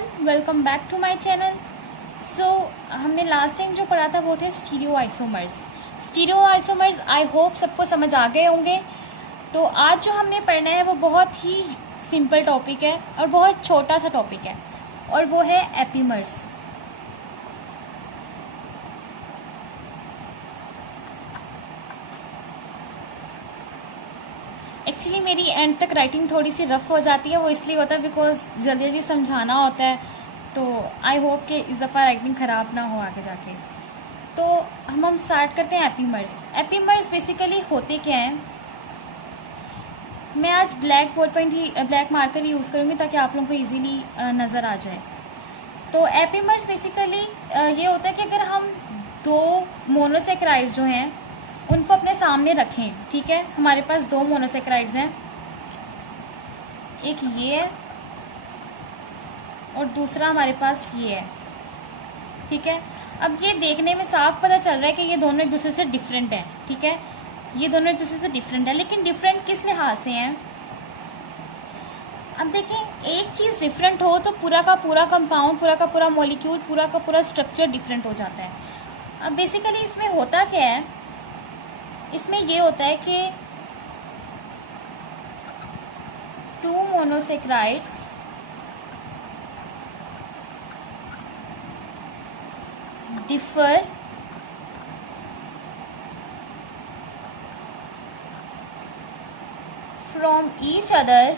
Everyone, welcome back to my channel. So हमने last time जो पढ़ा था वो थे stereoisomers. Stereoisomers I hope सबको समझ आ गए होंगे। तो आज जो हमने पढ़ना है वो बहुत ही सिंपल टॉपिक है और बहुत छोटा सा टॉपिक है, और वो है एपीमर्स। एक्चुअली मेरी एंड तक राइटिंग थोड़ी सी रफ़ हो जाती है, वो इसलिए होता है बिकॉज जल्दी जल्दी समझाना होता है। तो आई होप कि इस दफ़ा राइटिंग ख़राब ना हो आगे जाके। तो हम स्टार्ट करते हैं एपीमर्स। एपीमर्स बेसिकली होते क्या हैं, मैं आज ब्लैक बॉल पेंट ही ब्लैक मार्कर ही यूज़ करूँगी ताकि आप लोगों को ईजीली नज़र आ जाए। तो एपीमर्स बेसिकली ये होता है कि अगर हम दो मोनोसेक्राइड्स जो हैं उनको अपने सामने रखें, ठीक है। हमारे पास दो मोनोसेक्राइड्स हैं, एक ये है और दूसरा हमारे पास ये है, ठीक है। अब ये देखने में साफ पता चल रहा है कि ये दोनों एक दूसरे से डिफरेंट हैं, ठीक है। ये दोनों एक दूसरे से डिफरेंट है, लेकिन डिफरेंट किस लिहाज से हैं। अब देखें, एक चीज़ डिफरेंट हो तो पूरा का पूरा कंपाउंड, पूरा का पूरा मॉलिक्यूल, पूरा का पूरा स्ट्रक्चर डिफरेंट हो जाता है। अब बेसिकली इसमें होता क्या है, इसमें ये होता है कि two monosaccharides differ from each other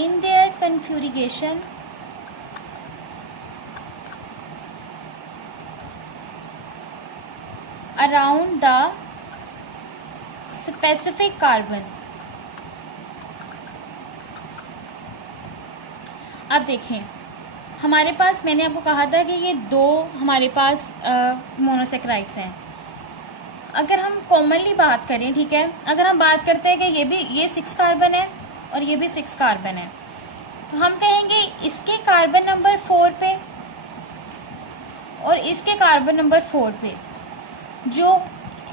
in their configuration around the specific carbon। अब देखें, हमारे पास मैंने आपको कहा था कि ये दो हमारे पास मोनोसेक्राइड्स हैं। अगर हम कॉमनली बात करें, ठीक है, अगर हम बात करते हैं कि ये 6 कार्बन है और ये भी 6 कार्बन है, तो हम कहेंगे इसके कार्बन नंबर 4 पे और इसके कार्बन नंबर 4 पे जो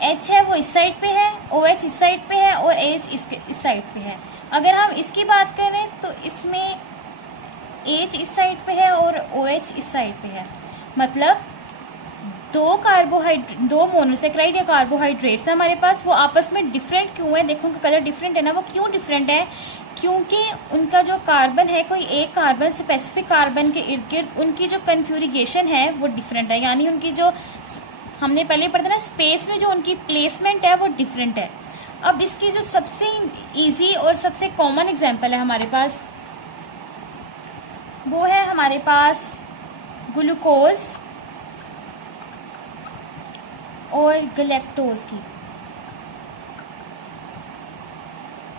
H है वो इस साइड पे है, OH इस साइड पे है और H इस साइड पे है। अगर हम इसकी बात करें तो इसमें H इस साइड पे है और OH इस साइड पे है। मतलब दो मोनोसेक्राइड या कार्बोहाइड्रेट्स हैं हमारे पास, वो आपस में डिफरेंट क्यों है। देखो उनका कलर डिफरेंट है ना, वो क्यों डिफरेंट है, क्योंकि उनका जो कार्बन है, कोई एक कार्बन स्पेसिफिक कार्बन के इर्द गिर्द उनकी जो कन्फ्यूरिगेशन है वो डिफरेंट है। यानी उनकी जो हमने पहले पढ़ा था ना, स्पेस में जो उनकी प्लेसमेंट है वो डिफरेंट है। अब इसकी जो सबसे ईजी और सबसे कॉमन एग्जाम्पल है हमारे पास, वो है हमारे पास ग्लूकोज और गलैक्टोज की,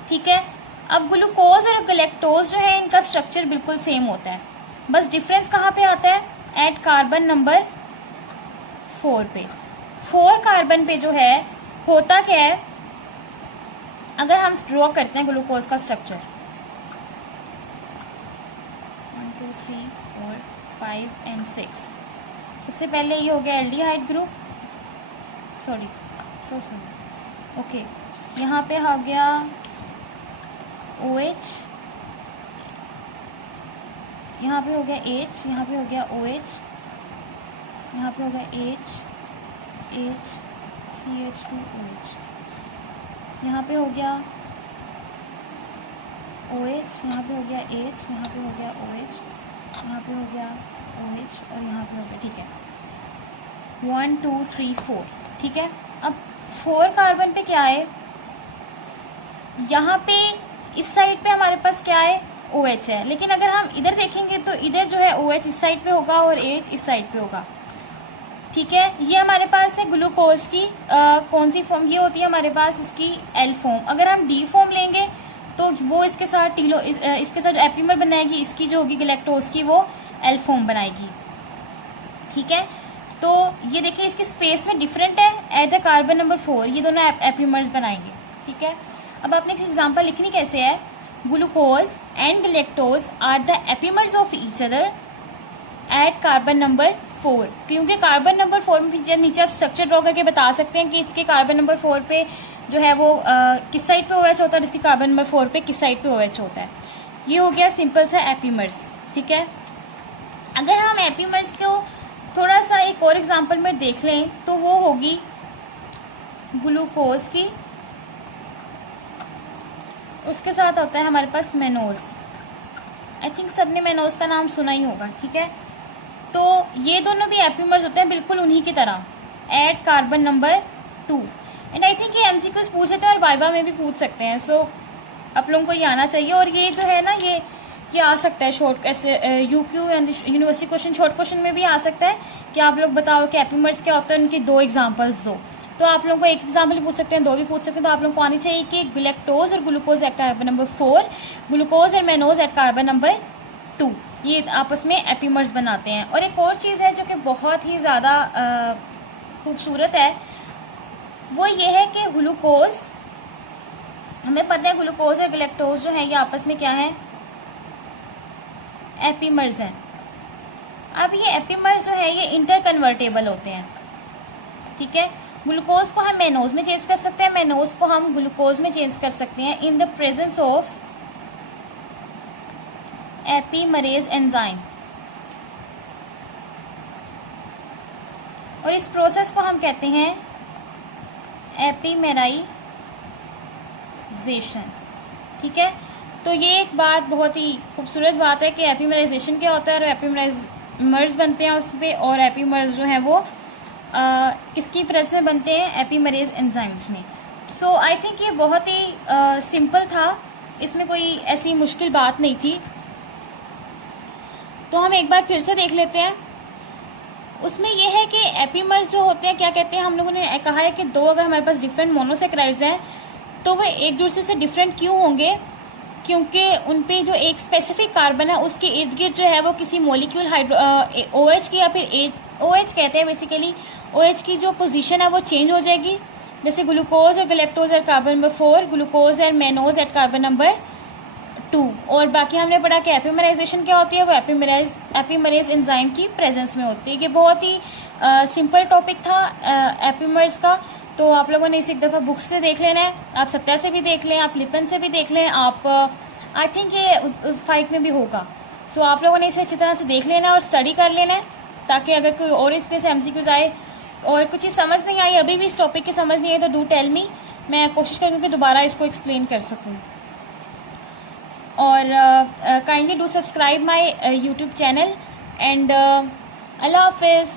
ठीक है। अब ग्लूकोज और गलैक्टोज जो है इनका स्ट्रक्चर बिल्कुल सेम होता है, बस डिफरेंस कहाँ पे आता है, एट कार्बन नंबर 4 पे। 4 कार्बन पे जो है होता क्या है, अगर हम ड्रॉ करते हैं ग्लूकोज का स्ट्रक्चर 1 2 3 4 5 एंड 6। सबसे पहले ये हो गया एल्डिहाइड ग्रुप, सॉरी ओके। यहाँ पे आ गया OH, यहाँ पे हो गया H, यहाँ पे हो गया OH, यहाँ पे हो गया H CH2OH, यहाँ पे हो गया OH, यहाँ पे हो गया H, यहाँ पे हो गया OH, यहाँ पे हो गया OH और यहाँ पे हो गया, ठीक है। 1 2 3 4, ठीक है। अब 4 कार्बन पे क्या है, यहाँ पे इस साइड पे हमारे पास क्या है, OH है। लेकिन अगर हम इधर देखेंगे तो इधर जो है OH इस साइड पे होगा और H इस साइड पे होगा, ठीक है। ये हमारे पास है ग्लूकोज की कौन सी फॉर्म, ये होती है हमारे पास इसकी L फॉर्म। अगर हम D फॉर्म लेंगे तो वो इसके साथ इसके साथ जो एपीमर बनाएगी, इसकी जो होगी गलैक्टोज की, वो L फॉर्म बनाएगी, ठीक है। तो ये देखिए इसकी स्पेस में डिफरेंट है, एट द कार्बन नंबर 4 ये दोनों एपीमर्स बनाएंगे, ठीक है। अब आपने एक एग्जांपल लिखनी कैसे है, glucose and galactose are the epimers of each other at carbon number 4, क्योंकि कार्बन नंबर 4 में नीचे आप स्ट्रक्चर ड्रॉ करके बता सकते हैं कि इसके कार्बन नंबर 4 पे जो है वो किस साइड पे OH होता है और इसके कार्बन नंबर 4 पे किस साइड पे OH होता है। ये हो गया सिंपल सा एपीमर्स, ठीक है। अगर हम एपीमर्स को थोड़ा सा एक और एग्जांपल में देख लें तो वो होगी ग्लूकोज की, उसके साथ होता है हमारे पास मेनोज। आई थिंक सबने मेनोज का नाम सुना ही होगा, ठीक है। तो ये दोनों भी एपीमर्स होते हैं बिल्कुल उन्हीं की तरह, at carbon number 2। And I think ये MCQs पूछ लेते हैं और वाइवा में भी पूछ सकते हैं। सो आप लोगों को ये आना चाहिए। और ये जो है ना ये आ सकता है शॉर्ट, ऐसे UQ university question short question में भी आ सकता है कि आप लोग बताओ कि एपीमर्स क्या होता है, उनकी 2 एग्जांपल्स दो। तो आप लोगों को एक एग्जांपल पूछ सकते हैं, 2 भी पूछ सकते हैं। तो आप लोगों को आनी चाहिए कि गैलेक्टोज और glucose at carbon number 4, glucose और मेनोज एट कार्बन नंबर 2, ये आपस में एपीमर्स बनाते हैं। और एक और चीज़ है जो कि बहुत ही ज़्यादा खूबसूरत है, वो ये है कि ग्लूकोज, हमें पता है ग्लूकोज और गैलेक्टोज जो है ये आपस में क्या है, एपीमर्स हैं। अब ये एपीमर्स जो है ये इंटर कन्वर्टेबल होते हैं, ठीक है। ग्लूकोज को हम मेनोज में चेंज कर सकते हैं, मेनोज को हम ग्लूकोज में चेंज कर सकते हैं in the presence of epimerase enzyme. और इस प्रोसेस को हम कहते हैं एपीमेराइजेशन, ठीक है। तो ये एक बात, बहुत ही खूबसूरत बात है कि एपीमराइजेशन क्या होता है और एपीमर्स बनते हैं उस पर। और एपीमर्स जो हैं वो किसकी प्रेजेंस में बनते हैं, एपीमरेज एंजाइम्स में। सो आई थिंक ये बहुत ही सिंपल था, इसमें कोई ऐसी मुश्किल बात नहीं थी। तो हम एक बार फिर से देख लेते हैं। उसमें यह है कि एपीमर्स जो होते हैं क्या कहते हैं, हम लोगों ने कहा है कि 2 अगर हमारे पास डिफरेंट मोनोसेक्राइड्स हैं तो वो एक दूसरे से डिफरेंट क्यों होंगे, क्योंकि उन पे जो एक स्पेसिफिक कार्बन है उसके इर्द गिर्द जो है वो किसी मॉलिक्यूल OH की या फिर OH कहते हैं बेसिकली, OH की जो पोजीशन है वो चेंज हो जाएगी। जैसे ग्लूकोज और galactose at carbon number 4, glucose और मेनोज एट कार्बन नंबर 2। और बाकी हमने पढ़ा कि एपीमराइजेशन क्या होती है, वो एपीमरेज एंजाइम की प्रेजेंस में होती है। ये बहुत ही सिंपल टॉपिक था एपीमर्स का। तो आप लोगों ने इसे एक दफ़ा बुक्स से देख लेना है, आप सत्या से भी देख लें, आप लिपन से भी देख लें, आप आई थिंक ये 5 में भी होगा। सो आप लोगों ने इसे अच्छी तरह से देख लेना और स्टडी कर लेना है, ताकि अगर कोई और इस पे से MCQs आए और कुछ चीज़ समझ नहीं आई, अभी भी इस टॉपिक की समझ नहीं आई, तो डू टेल मी, मैं कोशिश करूँगी कि दोबारा इसको एक्सप्लेन कर सकूँ। और kindly do subscribe my YouTube channel and अल्लाह हाफिज़।